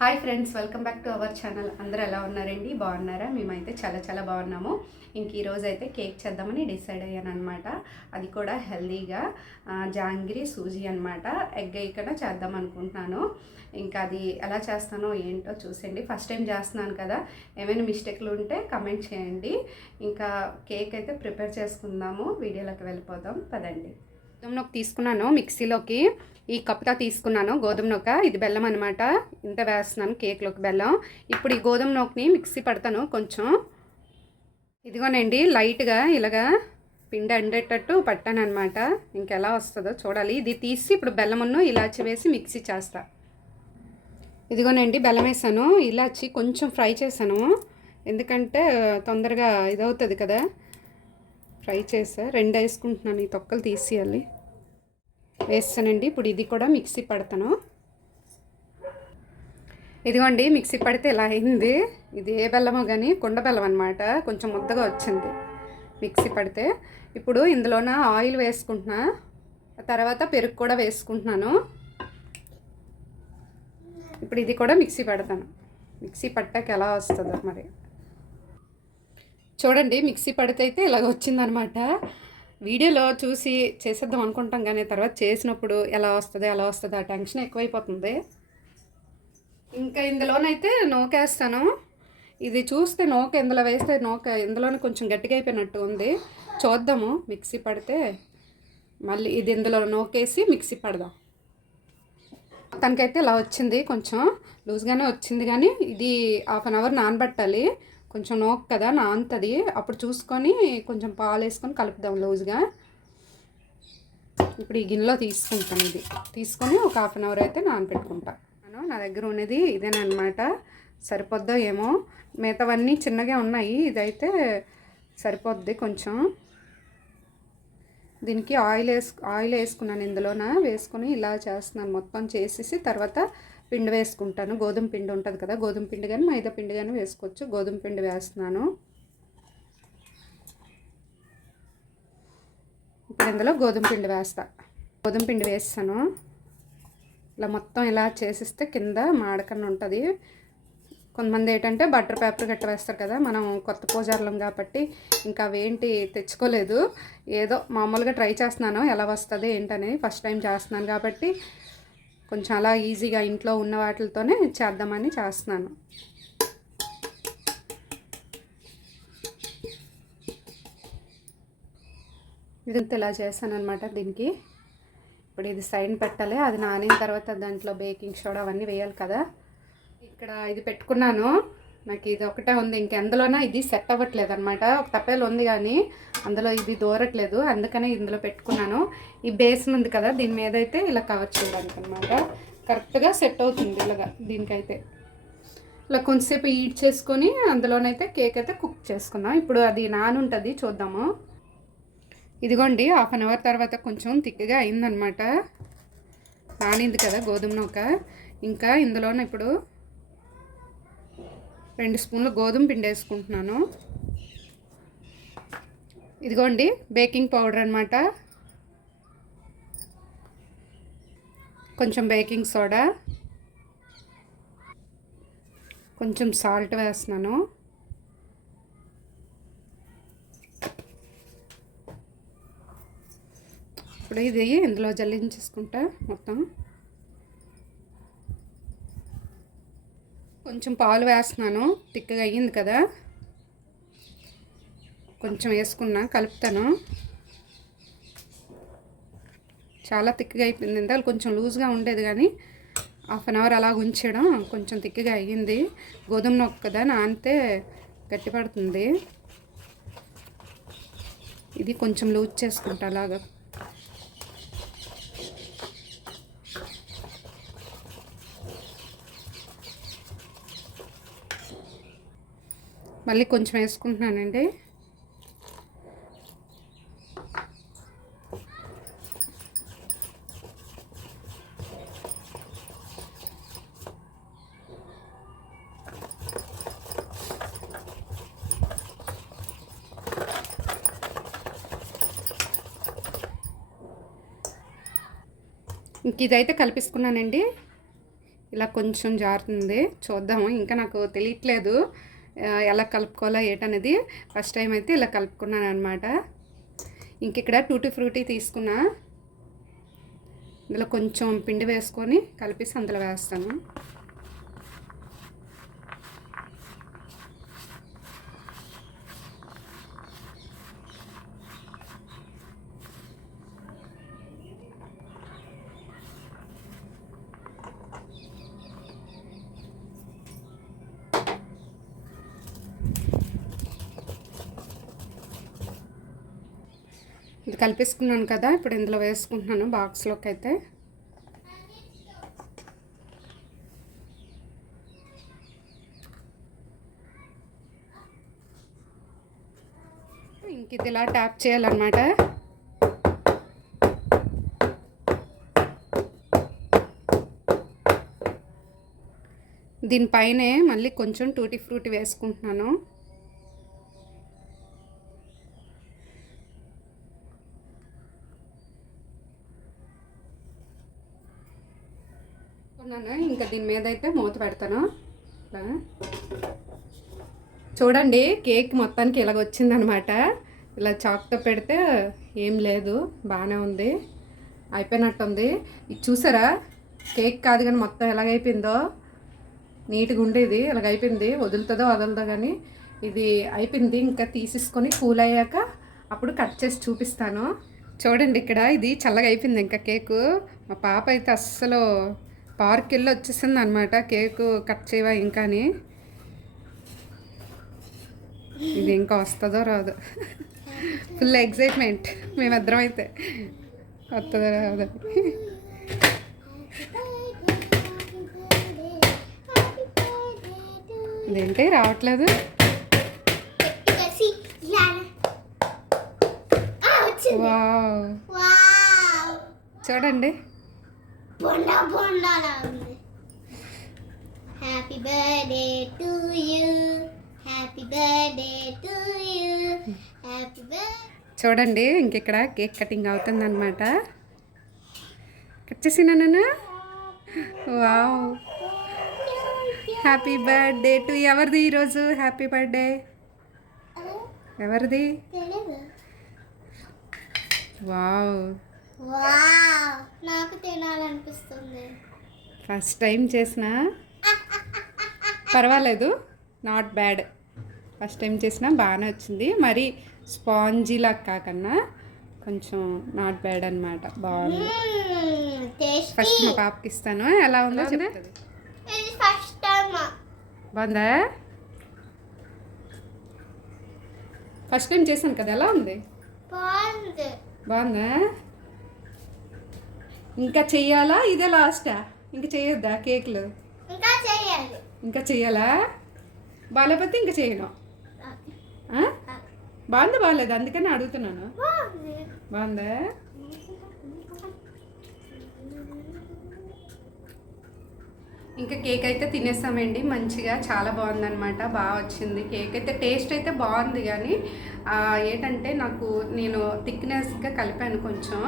Hi friends, welcome back to our channel. అందరూ ఎలా ఉన్నారండి? బాగున్నారా? మేమైతే చాలా చాలా బాగున్నాము. ఇంక ఈరోజు అయితే కేక్ చేద్దామని డిసైడ్ అయ్యాను అనమాట. అది కూడా హెల్దీగా జాంగ్రీ సూజీ అనమాట. ఎగ్ ఇక్కడ చేద్దాం అనుకుంటున్నాను. ఇంకా అది ఎలా చేస్తానో ఏంటో చూసేయండి. ఫస్ట్ టైం చేస్తున్నాను కదా, ఏమైనా మిస్టేక్లు ఉంటే కమెంట్ చేయండి. ఇంకా కేక్ అయితే ప్రిపేర్ చేసుకుందాము. వీడియోలోకి వెళ్ళిపోదాం పదండి. గోధుమ నూక తీసుకున్నాను మిక్సీలోకి. ఈ కప్తో తీసుకున్నాను గోధుమ నూక. ఇది బెల్లం అనమాట. ఇంత వేస్తున్నాను కేక్లోకి బెల్లం. ఇప్పుడు ఈ గోధుమ నూకని మిక్సీ పడతాను కొంచెం. ఇదిగోనండి, లైట్గా ఇలాగా పిండి అండేటట్టు పట్టాను అనమాట. ఇంకెలా వస్తుందో చూడాలి. ఇది తీసి ఇప్పుడు బెల్లమును ఇలాచి వేసి మిక్సీ చేస్తా. ఇదిగోనండి, బెల్లం వేసాను, ఇలాచి కొంచెం ఫ్రై చేశాను. ఎందుకంటే తొందరగా ఇదవుతుంది కదా. ఫ్రై చేసా. 2 వేసుకుంటున్నాను. ఈ తొక్కలు తీసేయాలి. వేస్తానండి. ఇప్పుడు ఇది కూడా మిక్సీ పడతాను. ఇదిగోండి, మిక్సీ పడితే ఇలా అయింది. ఇది ఏ బెల్లమో కానీ కుండ బెల్లం అనమాట. కొంచెం ముద్దగా వచ్చింది మిక్సీ పడితే. ఇప్పుడు ఇందులోన ఆయిల్ వేసుకుంటున్నా, తర్వాత పెరుగు కూడా వేసుకుంటున్నాను. ఇప్పుడు ఇది కూడా మిక్సీ పడతాను. మిక్సీ పట్టాక ఎలా వస్తుందో మరి చూడండి. మిక్సీ పడితే అయితే ఇలాగ వచ్చిందనమాట. వీడియోలో చూసి చేసేద్దాం అనుకుంటాం కానీ తర్వాత చేసినప్పుడు ఎలా వస్తుందో ఆ టెన్షన్ ఎక్కువైపోతుంది. ఇంకా ఇందులోనైతే నూకేస్తాను. ఇది చూస్తే నూక ఇందులో వేస్తే నూక ఇందులోనే కొంచెం గట్టిగా అయిపోయినట్టు ఉంది. చూద్దాము. మిక్సీ పడితే మళ్ళీ ఇది ఇందులో నూకేసి మిక్సీ పడదాం. తనకైతే ఇలా వచ్చింది. కొంచెం లూజ్గానే వచ్చింది కానీ ఇది 1/2 అవర్ నానబెట్టాలి. కొంచెం నూక కదా, నానుతుంది. అప్పుడు చూసుకొని కొంచెం పాలు వేసుకొని కలుపుదాం లూజ్గా. ఇప్పుడు ఈ గిన్నెలో తీసుకుంటాను. ఇది తీసుకొని ఒక 1/2 అవర్ అయితే నానబెట్టుకుంటాను. నా దగ్గర ఉన్నది ఇదేనమాట. సరిపోద్దో ఏమో. మిగతావన్నీ చిన్నగా ఉన్నాయి. ఇదైతే సరిపోద్ది కొంచెం. దీనికి ఆయిల్ వేసుకున్నాను. ఇందులోన వేసుకొని ఇలా చేస్తున్నాను. మొత్తం చేసేసి తర్వాత పిండి వేసుకుంటాను. గోధుమ పిండి ఉంటుంది కదా, గోధుమ పిండి కానీ మైదా పిండి కానీ వేసుకోవచ్చు. గోధుమ పిండి వేస్తున్నాను. ఇప్పుడు ఇందులో గోధుమ పిండి వేస్తా. గోధుమ పిండి వేస్తాను. ఇలా మొత్తం ఇలా చేసిస్తే కింద మాడకన్నా ఉంటుంది. కొంతమంది ఏంటంటే బటర్ పేపర్ గట్ట వేస్తారు కదా. మనం కొత్త పూజారులం కాబట్టి ఇంకా అవేంటి తెచ్చుకోలేదు. ఏదో మామూలుగా ట్రై చేస్తున్నాను ఎలా వస్తుంది ఏంటని. ఫస్ట్ టైం చేస్తున్నాను కాబట్టి కొంచెం అలా ఈజీగా ఇంట్లో ఉన్న వాటితోనే చేద్దామని చేస్తున్నాను. ఇదంతా ఇలా చేశాను అనమాట. దీనికి ఇప్పుడు ఇది సైడ్ పెట్టాలి. అది నానిన తర్వాత దాంట్లో బేకింగ్ సోడా అవన్నీ వేయాలి కదా. ఇక్కడ ఇది పెట్టుకున్నాను. నాకు ఇది ఒకటే ఉంది. ఇంకెందులోనా ఇది సెట్ అవ్వట్లేదు అనమాట. ఒక తప్పేలు ఉంది కానీ అందులో ఇది దూరట్లేదు. అందుకనే ఇందులో పెట్టుకున్నాను. ఈ బేసిన్ ఉంది కదా, దీని మీద అయితే ఇలా కవర్ చేయడానికి అనమాట. కరెక్ట్గా సెట్ అవుతుంది ఇలాగా. దీనికైతే ఇలా కొంచెంసేపు హీట్ చేసుకొని అందులోనైతే కేక్ అయితే కుక్ చేసుకున్నాం. ఇప్పుడు అది నానుంటుంది, చూద్దాము. ఇదిగోండి, 1/2 అవర్ తర్వాత కొంచెం థిక్గా అయిందనమాట. నానింది కదా గోధుమ నూక. ఇంకా ఇందులోనే ఇప్పుడు 2 స్పూన్లు గోధుమ పిండి వేసుకుంటున్నాను. ఇదిగోండి, బేకింగ్ పౌడర్ అనమాట. కొంచెం బేకింగ్ సోడా, కొంచెం సాల్ట్ వేస్తున్నాను. ఇప్పుడు ఇది ఇందులో జల్లించేసుకుంటా మొత్తం. కొంచెం పాలు వేస్తున్నాను. తిక్కగా అయ్యింది కదా, కొంచెం వేసుకున్నా, కలుపుతాను. చాలా తిక్కగా అయిపోయింది. ఇందాక కొంచెం లూజ్గా ఉండేది కానీ 1/2 అవర్ అలా ఉంచడం కొంచెం తిక్కగా అయ్యింది. గోధుమ నూక కదా, నానితే గట్టిపడుతుంది. ఇది కొంచెం లూజ్ చేసుకుంటా అలాగా. మళ్ళీ కొంచెం వేసుకుంటున్నానండి. ఇంక ఇదైతే కలిపిసుకున్నానండి. ఇలా కొంచెం జారుతుంది. చూద్దాము, ఇంకా నాకు తెలియట్లేదు ఎలా కలుపుకోవాలో ఏటనేది. ఫస్ట్ టైం అయితే ఇలా కలుపుకున్నాను అనమాట. ఇంక ఇక్కడ టూటీ ఫ్రూటీ తీసుకున్నా, ఇందులో కొంచెం పిండి వేసుకొని కలిపేసి అందులో వేస్తాను. ఇది కలిపేసుకున్నాను కదా, ఇప్పుడు ఇందులో వేసుకుంటున్నాను బాక్స్లోకి అయితే. ఇంక ఇది ఇలా ట్యాప్ చేయాలన్నమాట. దీనిపైనే మళ్ళీ కొంచెం టూటీ ఫ్రూటీ వేసుకుంటున్నాను. ఇంకా దీని మీద అయితే మూత పెడతాను. చూడండి, కేక్ మొత్తానికి ఇలాగ వచ్చిందనమాట. ఇలా చాక్తో పెడితే ఏం లేదు, బాగానే ఉంది, అయిపోయినట్టుంది. ఇది చూసారా, కేక్ కాదు కానీ మొత్తం ఎలాగైపోయిందో. నీట్గా ఉండేది, ఇలాగ అయిపోయింది. వదులుతుందో వదలదో కానీ ఇది అయిపోయింది. ఇంకా తీసేసుకొని కూల్ అయ్యాక అప్పుడు కట్ చేసి చూపిస్తాను. చూడండి, ఇక్కడ ఇది చల్లగా అయిపోయింది ఇంకా కేకు. మా పాప అయితే అస్సలు పార్క్ వెళ్ళి వచ్చేసింది అనమాట, కేకు కట్ చేయవా ఇంకా అని. ఇది ఇంకా వస్తుందో రాదో, ఫుల్ ఎగ్జైట్మెంట్ మేమిద్దరం అయితే, వస్తుందో రాదో. ఇదేంటి రావట్లేదు? వావ్, చూడండి. Happy birthday to you, happy birthday to you, happy birthday. చూడండి, ఇంకెక్కడ కేక్ కటింగ్ అవుతుందన్నమాట. కట్ చేసినా నేను. Wow, happy birthday to. ఎవరిది ఈరోజు హ్యాపీ బర్త్డే? ఎవరిది? వావ్, నాకు తినాలనిపిస్తుంది. ఫస్ట్ టైం చేసిన, పర్వాలేదు, నాట్ బ్యాడ్. ఫస్ట్ టైం చేసినా బాగానే వచ్చింది. మరి స్పాంజీలా కాకన్నా కొంచెం నాట్ బ్యాడ్ అనమాట, బాగుంది. ఫస్ట్ మా పాపకి ఇస్తాను, ఎలా ఉందో చెప్తుంది. బాగుందా? ఫస్ట్ టైం చేశాను కదా, ఎలా ఉంది? బాగుందా? ఇంకా చెయ్యాలా? ఇదే లాస్టా? ఇంకా చేయొద్దా కేక్లు? ఇంకా చెయ్యాలా? బాగాలేకపోతే ఇంకా చేయను. బాగుందా బాగాలేదు? అందుకని అడుగుతున్నాను. బాగుందా? ఇంకా కేక్ అయితే తినేస్తామండి. మంచిగా చాలా బాగుందనమాట, బాగా వచ్చింది కేక్ అయితే. టేస్ట్ అయితే బాగుంది కానీ ఏంటంటే నేను థిక్నెస్గా కలిపాను కొంచెం.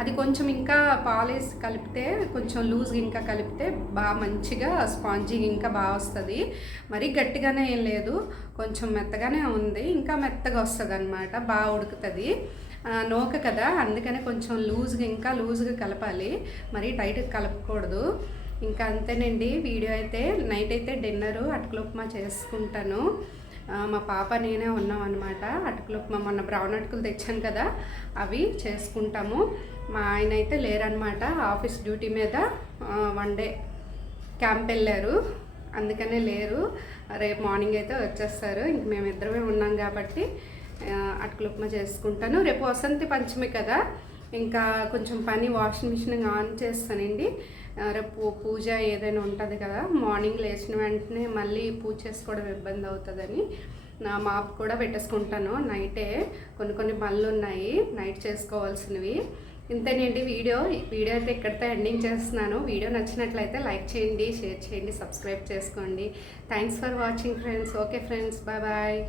అది కొంచెం ఇంకా పాలేసి కలిపితే, కొంచెం లూజ్గా ఇంకా కలిపితే బాగా మంచిగా స్పాంజీగా ఇంకా బాగా వస్తుంది. మరీ గట్టిగానే ఏం లేదు, కొంచెం మెత్తగానే ఉంది. ఇంకా మెత్తగా వస్తుంది అనమాట, బాగా ఉడుకుతుంది. నోక కదా, అందుకనే కొంచెం లూజ్గా, ఇంకా లూజ్గా కలపాలి, మరీ టైట్గా కలపకూడదు. ఇంకా అంతేనండి వీడియో అయితే. నైట్ అయితే డిన్నరు అటుకుల ఉప్మా చేసుకుంటాను. మా పాప నేనే ఉన్నాం అనమాట. అటుకుల ఉప్మా మొన్న బ్రౌన్ అటుకులు తెచ్చాను కదా, అవి చేసుకుంటాము. మా ఆయన అయితే లేరనమాట, ఆఫీస్ డ్యూటీ మీద 1 డే క్యాంప్ వెళ్ళారు, అందుకనే లేరు. రేపు మార్నింగ్ అయితే వచ్చేస్తారు. ఇంక మేమిద్దరమే ఉన్నాం కాబట్టి అటుకుల ఉప్మా చేసుకుంటాను. రేపు వసంతి పంచమి కదా, ఇంకా కొంచెం పని వాషింగ్ మిషన్ ఆన్ చేస్తానండి. రేపు పూజ ఏదైనా ఉంటుంది కదా, మార్నింగ్ లేచిన వెంటనే మళ్ళీ పూజ చేసుకోవడం ఇబ్బంది అవుతుందని మాప్ కూడా పెట్టేసుకుంటాను. నైటే కొన్ని పనులు ఉన్నాయి నైట్ చేసుకోవాల్సినవి. ఇంతేనండి వీడియో అయితే ఇక్కడితో ఎండింగ్ చేస్తున్నాను. వీడియో నచ్చినట్లయితే లైక్ చేయండి, షేర్ చేయండి, సబ్స్క్రైబ్ చేసుకోండి. Thanks for watching friends. Okay friends, bye bye.